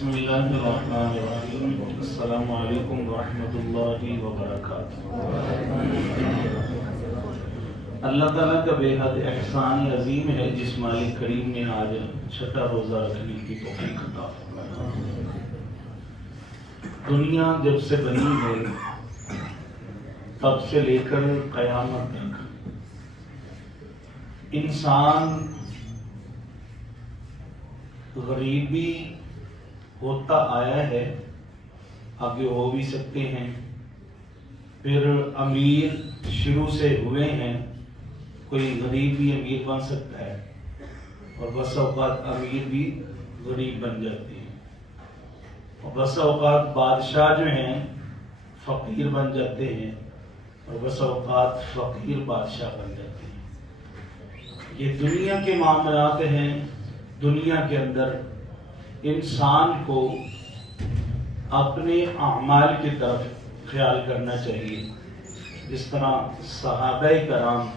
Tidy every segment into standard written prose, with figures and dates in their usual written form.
بسم اللہ الرحمن الرحیم السلام علیکم ورحمۃ اللہ وبرکاتہ۔ اللہ تعالیٰ کا بے حد احسان عظیم ہے جس مالک کریم نے آج چھٹا روزہ رکھنے کی توفیق عطا فرمائی۔ دنیا جب سے بنی ہے تب سے لے کر قیامت تک انسان غریبی ہوتا آیا ہے، آگے ہو بھی سکتے ہیں، پھر امیر شروع سے ہوئے ہیں، کوئی غریب بھی امیر بن سکتا ہے اور بس اوقات امیر بھی غریب بن جاتے ہیں، اور بس اوقات بادشاہ جو ہیں فقیر بن جاتے ہیں اور بس اوقات فقیر بادشاہ بن جاتے ہیں۔ یہ دنیا کے معاملات ہیں۔ دنیا کے اندر انسان کو اپنے اعمال کی طرف خیال کرنا چاہیے، جس طرح صحابہ کرام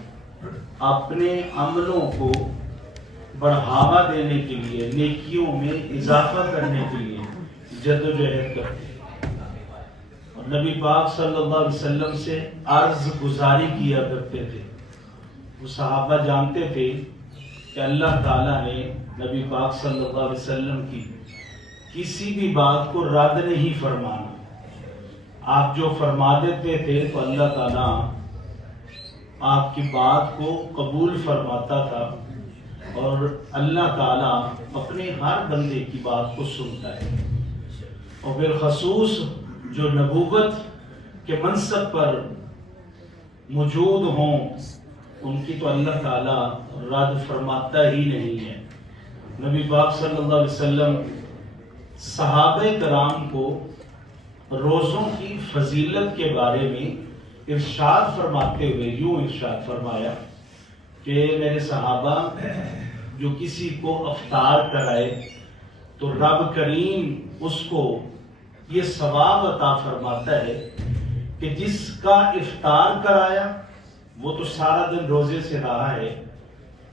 اپنے عملوں کو بڑھاوا دینے کے لیے، نیکیوں میں اضافہ کرنے کے لیے جدوجہد کرتے ہیں، اور نبی پاک صلی اللہ علیہ وسلم سے عرض گزاری کیا کرتے تھے۔ وہ صحابہ جانتے تھے کہ اللہ تعالیٰ نے نبی پاک صلی اللہ علیہ وسلم کی کسی بھی بات کو رد نہیں فرمانا۔ آپ جو فرما دیتے تھے تو اللہ تعالیٰ آپ کی بات کو قبول فرماتا تھا، اور اللہ تعالیٰ اپنے ہر بندے کی بات کو سنتا ہے، اور بالخصوص جو نبوت کے منصب پر موجود ہوں ان کی تو اللہ تعالیٰ رد فرماتا ہی نہیں ہے۔ نبی پاک صلی اللہ علیہ وسلم صحابہ کرام کو روزوں کی فضیلت کے بارے میں ارشاد فرماتے ہوئے یوں ارشاد فرمایا کہ میرے صحابہ، جو کسی کو افطار کرائے تو رب کریم اس کو یہ ثواب عطا فرماتا ہے کہ جس کا افطار کرایا وہ تو سارا دن روزے سے رہا ہے،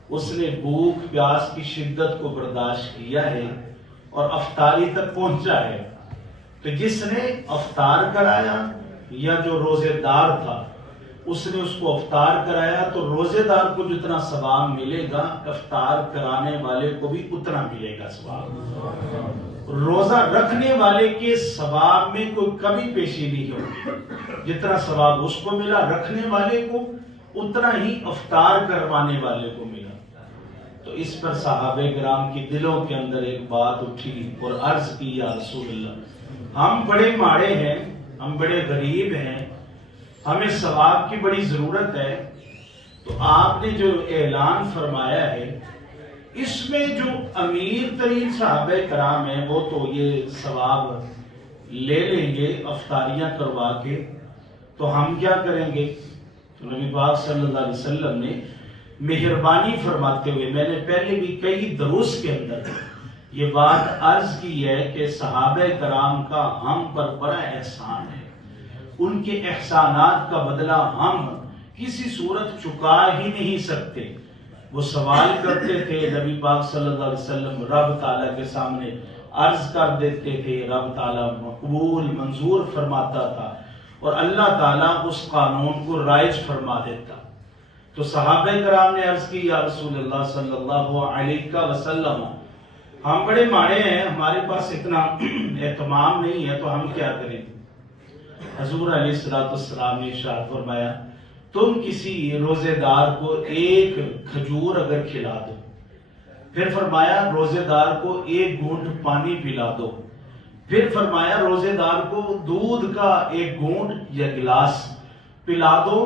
اس نے بھوک پیاس کی شدت کو برداشت کیا ہے اور افطاری تک پہنچا ہے، تو جس نے افطار کرایا یا جو روزے دار تھا اس نے اس کو افطار کرایا تو روزے دار کو جتنا ثواب ملے گا افطار کرانے والے کو بھی اتنا ملے گا ثواب۔ روزہ رکھنے والے کے ثواب میں کوئی کمی پیشی نہیں ہوگی، جتنا ثواب اس کو ملا رکھنے والے کو اتنا ہی افطار کروانے والے کو ملا۔ تو اس پر صحابہ کرام کی دلوں کے اندر ایک بات اٹھی اور عرض کی، یا رسول اللہ، ہم بڑے ماڑے ہیں، ہم بڑے غریب ہیں، ہمیں ثواب کی بڑی ضرورت ہے، تو آپ نے جو اعلان فرمایا ہے اس میں جو امیر ترین صحابہ کرام ہیں وہ تو یہ ثواب لے لیں گے افطاریاں کروا کے، تو ہم کیا کریں گے؟ تو نبی پاک صلی اللہ علیہ وسلم نے مہربانی فرماتے ہوئے، میں نے پہلے بھی کئی دروس کے اندر یہ بات عرض کی ہے کہ صحابہ کرام کا ہم پر بڑا احسان ہے، ان کے احسانات کا بدلہ ہم کسی صورت چکا ہی نہیں سکتے۔ وہ سوال کرتے تھے، نبی پاک صلی اللہ علیہ وسلم رب تعالیٰ کے سامنے عرض کر دیتے تھے، رب تعالیٰ مقبول منظور فرماتا تھا اور اللہ تعالیٰ اس قانون کو رائج فرما دیتا۔ تو صحابہ کرام نے عرض کی، یا رسول اللہ صلی اللہ علیہ وسلم، ہم بڑے ماڑے ہیں، ہمارے پاس اتنا اہتمام نہیں ہے، تو ہم کیا کریں؟ حضور علیہ السلام نے ارشاد فرمایا، تم کسی روزے دار کو ایک کھجور اگر کھلا دو، پھر فرمایا روزے دار کو ایک گھونٹ پانی پلا دو، پھر فرمایا روزے دار کو دودھ کا ایک گھونٹ یا گلاس پلا دو،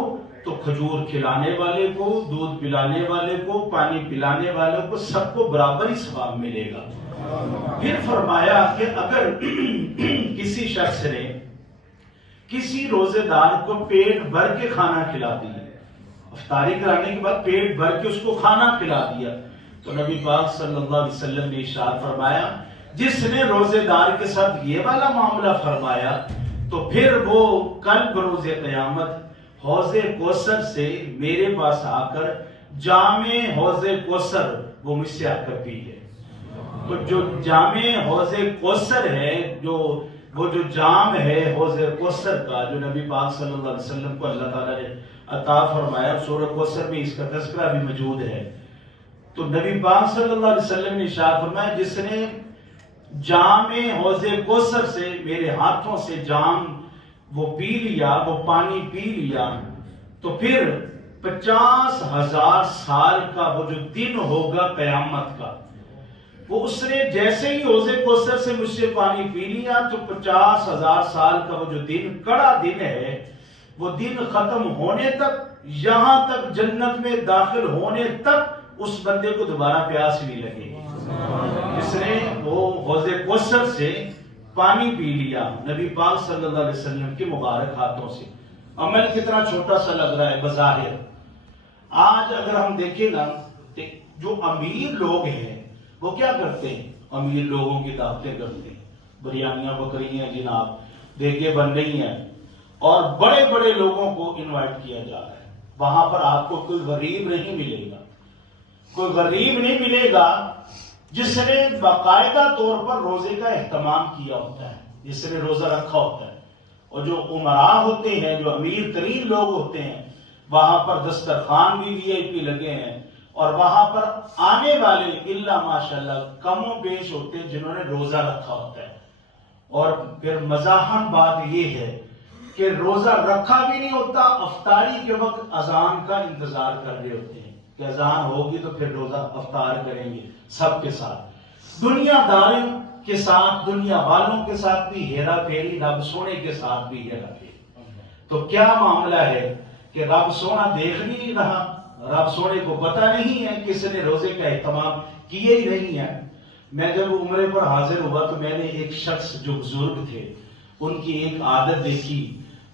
تو کھجور کھلانے والے کو، دودھ پلانے والے کو، پانی پلانے والے کو سب کو برابر ہی ثواب ملے گا۔ پھر فرمایا کہ اگر کسی شخص نے کسی روزے دار کو پیٹ بھر کے کھانا کھلا دیا، افطاری کرانے کے بعد پیٹ بھر کے اس کو کھانا کھلا دیا، تو نبی پاک صلی اللہ علیہ وسلم نے ارشاد فرمایا، جس نے روزے دار کے ساتھ یہ والا معاملہ فرمایا تو پھر وہ کل بروز قیامت حوض کوثر سے میرے پاس آ کر جام حوض کوثر وہ مجھ سے آ کر پی لے۔ تو جو جامع حوض کوثر ہے، وہ جو جام ہے حوض کوثر کا، جو نبی پاک صلی اللہ علیہ وسلم کو اللہ تعالیٰ نے عطا فرمایا، سورہ کوثر میں اس کا تذکرہ بھی موجود ہے۔ تو نبی پاک صلی اللہ علیہ وسلم نے ارشاد فرمایا، جس نے جام حوض کوثر سے میرے ہاتھوں سے جام وہ پی لیا، وہ پانی پی لیا، تو پھر 50,000 سال کا وہ جو دن ہوگا قیامت کا، وہ اس نے جیسے ہی حوض کوثر سے مجھ سے پانی پی لیا تو 50,000 سال کا وہ جو دن، کڑا دن ہے، وہ دن ختم ہونے تک، یہاں تک جنت میں داخل ہونے تک اس بندے کو دوبارہ پیاس نہیں لگے گی، جس نے وہ حوض کوثر سے پانی پی لیا نبی پاک صلی اللہ علیہ وسلم کے مبارک ہاتھوں سے۔ عمل کتنا چھوٹا سا لگ رہا ہے بظاہر۔ آج اگر ہم دیکھیں نا، جو امیر لوگ ہیں وہ کیا کرتے ہیں؟ امیر لوگوں کی دعوتیں کرتے ہیں، بریانیاں بکریاں جناب دیکھے بن رہی ہیں، اور بڑے بڑے لوگوں کو انوائٹ کیا جا رہا ہے۔ وہاں پر آپ کو کوئی غریب نہیں ملے گا، کوئی غریب نہیں ملے گا جس نے باقاعدہ طور پر روزے کا اہتمام کیا ہوتا ہے، جس نے روزہ رکھا ہوتا ہے۔ اور جو عمراء ہوتے ہیں، جو امیر ترین لوگ ہوتے ہیں، وہاں پر دسترخوان بھی وی آئی پی لگے ہیں، اور وہاں پر آنے والے الا ماشاءاللہ کم و بیش ہوتے ہیں جنہوں نے روزہ رکھا ہوتا ہے۔ اور پھر مزاحم بات یہ ہے کہ روزہ رکھا بھی نہیں ہوتا، افطاری کے وقت اذان کا انتظار کر رہے ہوتے ہیں کہ اذان ہوگی تو پھر روزہ افطار کریں گے سب کے ساتھ۔ دنیا داروں کے ساتھ، دنیا والوں کے ساتھ بھی ہیرا پھیری، رب سونے کے ساتھ بھی ہیرا پھیری۔ تو کیا معاملہ ہے کہ رب سونا دیکھ نہیں رہا، رب سونے کو پتہ نہیں ہے، کسی نے روزے کا اہتمام کیے ہی نہیں ہے۔ میں جب عمرے پر حاضر ہوا تو میں نے ایک شخص جو بزرگ تھے ان کی ایک عادت دیکھی،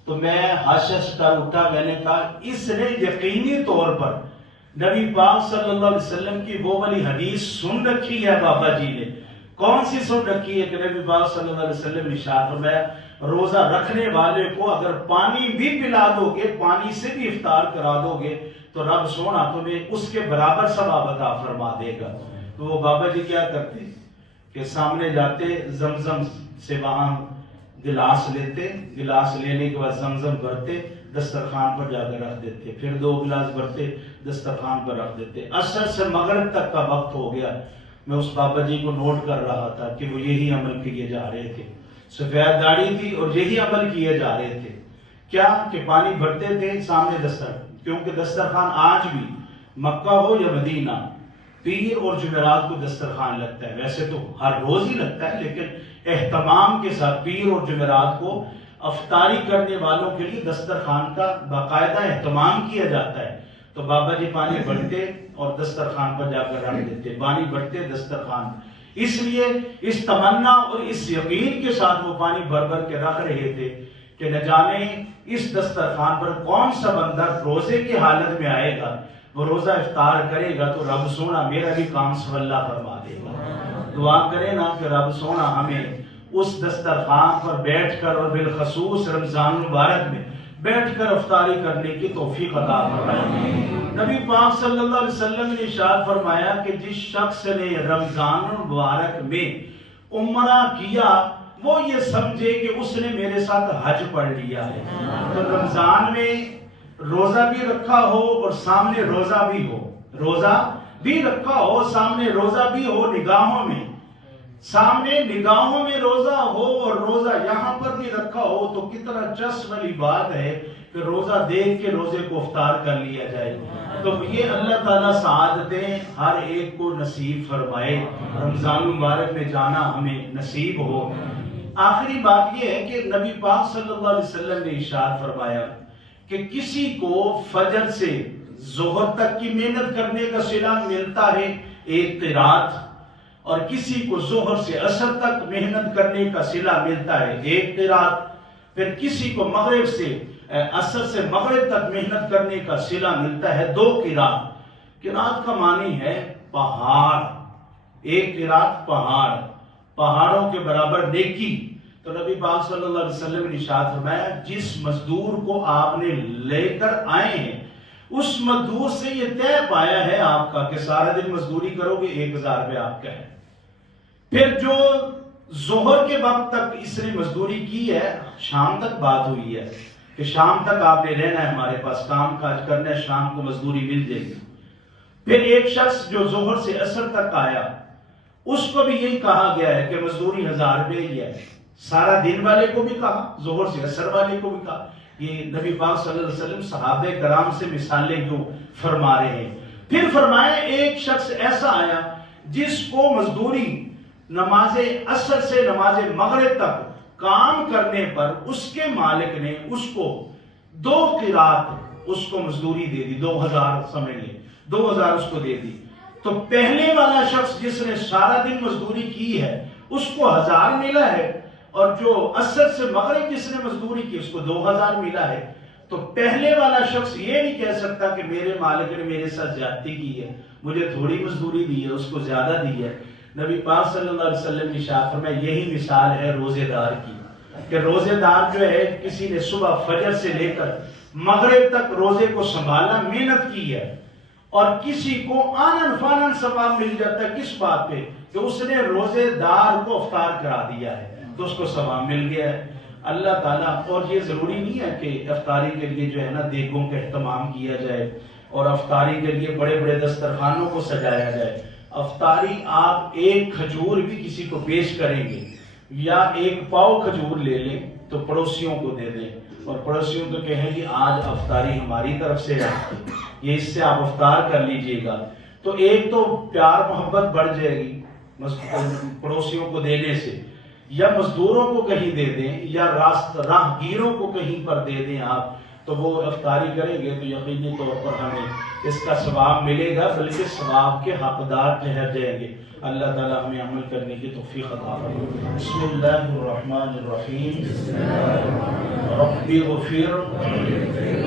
تو میں ہش کر اٹھا، میں نے کہا اس نے یقینی طور پر نبی پاک صلی اللہ علیہ وسلم کی وہ والی حدیث سن رکھی ہے بابا جی نے۔ کون سی سن رکھی ہے؟ کہ نبی پاک صلی اللہ علیہ وسلم نے ارشاد فرمایا، روزہ رکھنے والے کو اگر پانی بھی پلا دو گے، پانی سے بھی افطار کرا دو گے، تو رب سونا تمہیں اس کے برابر ثواب عطا فرما دے گا۔ تو وہ بابا جی کیا کرتے کہ سامنے جاتے، زمزم سے وہاں گلاس لیتے، گلاس لینے کے بعد زمزم بھرتے، دسترخوان پر جا کر رکھ دیتے، پھر 2 گلاس بھرتے، دسترخوان پر رکھ دیتے۔ عصر سے مغرب تک کا وقت ہو گیا، میں اس بابا جی کو نوٹ کر رہا تھا کہ وہ یہی عمل کیے جا رہے تھے، سفید داڑھی تھی اور یہی عمل کیے جا رہے تھے۔ کیا کہ پانی بھرتے تھے سامنے دسترخوان، کیونکہ دسترخوان آج بھی مکہ ہو یا مدینہ، پیر اور جمعرات کو دسترخوان لگتا ہے، ویسے تو ہر روز ہی لگتا ہے، لیکن اہتمام کے ساتھ پیر اور جمعرات کو افطاری کرنے والوں کے لیے دسترخوان کا باقاعدہ اہتمام کیا جاتا ہے۔ تو بابا جی پانی بھرتے اور دسترخوان پر جا کر رکھ دیتے، پانی بھرتے دسترخوان، اس لیے اس تمنا اور اس یقین کے ساتھ وہ پانی بھر بھر کے رکھ رہے تھے کہ نہ جانے اس دسترخوان پر کون سا بندہ روزے کی حالت میں آئے گا، وہ روزہ افطار کرے گا تو رب سونا میرا بھی کام سواللہ فرما دے گا۔ دعا کرے نا کہ رب سونا ہمیں اس دسترخوان پر بیٹھ کر، اور بالخصوص رمضان المبارک میں بیٹھ کر افطاری کرنے کی توفیق عطا فرمائے۔ نبی پاک صلی اللہ علیہ وسلم نے ارشاد فرمایا کہ جس شخص نے رمضان المبارک میں عمرہ کیا وہ یہ سمجھے کہ اس نے میرے ساتھ حج پڑھ لیا ہے۔ تو رمضان میں روزہ بھی رکھا ہو اور سامنے روزہ بھی ہو، روزہ بھی رکھا ہو سامنے روزہ بھی ہو، نگاہوں میں سامنے نگاہوں میں روزہ ہو اور روزہ یہاں پر بھی رکھا ہو، تو کتنا چس والی بات ہے کہ روزہ دیکھ کے روزے کو افطار کر لیا جائے۔ تو یہ اللہ تعالیٰ سعادتیں ہر ایک کو نصیب فرمائے، رمضان المبارک میں جانا ہمیں نصیب ہو۔ آخری بات یہ ہے کہ نبی پاک صلی اللہ علیہ وسلم نے ارشاد فرمایا کہ کسی کو فجر سے ظہر تک کی محنت کرنے کا صلہ ملتا ہے 1 قرات، اور کسی کو ظہر سے عصر تک محنت کرنے کا صلہ ملتا ہے 1 قرات، پھر کسی کو مغرب سے عصر سے مغرب تک محنت کرنے کا صلہ ملتا ہے 2 قرات۔ قرات کا معنی ہے پہاڑ، 1 قرات پہاڑ، پہاڑوں کے برابر نیکی۔ تو نبی پاک صلی اللہ علیہ وسلم نے ارشاد فرمایا جس مزدور کو آپ نے لے کر آئے ہیں اس مزدور سے یہ طے پایا ہے آپ کا کہ سارا دن مزدوری کرو گے 1000 روپے آپ کا ہے، پھر جو ظہر کے وقت تک اس نے مزدوری کی ہے، شام تک بات ہوئی ہے کہ شام تک آپ نے رہنا ہے، ہمارے پاس کام کاج کرنا ہے، شام کو مزدوری مل جائے گی۔ پھر ایک شخص جو ظہر سے عصر تک آیا، اس کو بھی یہی کہا گیا ہے کہ مزدوری 1000 روپے ہی ہے۔ سارا دن والے کو بھی کہا، ظہر سے عصر والے کو بھی کہا۔ یہ نبی پاک صلی اللہ علیہ وسلم صحابہ کرام سے مثالیں جو فرما رہے ہیں۔ پھر فرمایا ایک شخص ایسا آیا جس کو مزدوری نماز عصر سے نماز مغرب تک کام کرنے پر اس کے مالک نے اس کو 2 قرات اس کو مزدوری دے دی، 2000 سمجھ لیں، 2000 اس کو دے دی۔ تو پہلے والا شخص جس نے سارا دن مزدوری کی ہے اس کو 1000 ملا ہے، اور جو عصر سے مغرب جس نے مزدوری کی اس کو 2000 ملا ہے۔ تو پہلے والا شخص یہ نہیں کہہ سکتا کہ میرے مالک نے میرے ساتھ زیادتی کی ہے، مجھے تھوڑی مزدوری دی ہے، اس کو زیادہ دی ہے۔ نبی پاک صلی اللہ علیہ وسلم نے ارشاد فرمایا یہی مثال ہے روزے دار کی، کہ روزے دار جو ہے کسی نے صبح فجر سے لے کر مغرب تک روزے کو سنبھالنا، محنت کی ہے، اور کسی کو آنن فانن ثواب مل جاتا ہے۔ کس بات پہ؟ کہ اس نے روزے دار کو افطار کرا دیا ہے تو اس کو ثواب مل گیا ہے۔ اللہ تعالیٰ، اور یہ ضروری نہیں ہے کہ افطاری کے لیے جو ہے نا دیگوں کا اہتمام کیا جائے اور افطاری کے لیے بڑے بڑے دسترخوانوں کو سجایا جائے۔ افطاری آپ ایک کھجور بھی کسی کو پیش کریں گے یا ایک پاؤ کھجور لے لیں تو پڑوسیوں کو دے دیں، اور پڑوسیوں کو کہیں گے آج افطاری ہماری طرف سے ہے، یہ اس سے آپ افطار کر لیجئے گا۔ تو ایک تو پیار محبت بڑھ جائے گی پڑوسیوں کو دینے سے، یا مزدوروں کو کہیں دے دیں یا راہ گیروں کو کہیں پر دے دیں آپ، تو وہ افطاری کریں گے تو یقینی طور پر ہمیں اس کا ثواب ملے گا، بلکہ ثواب کے حقدار ٹھہر جائیں گے۔ اللہ تعالیٰ ہمیں عمل کرنے کی توفیق عطا فرمائے۔ بسم اللہ الرحمن الرحیم۔ رب اغفر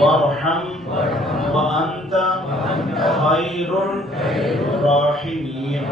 وارحم وانت خیر الراحمین۔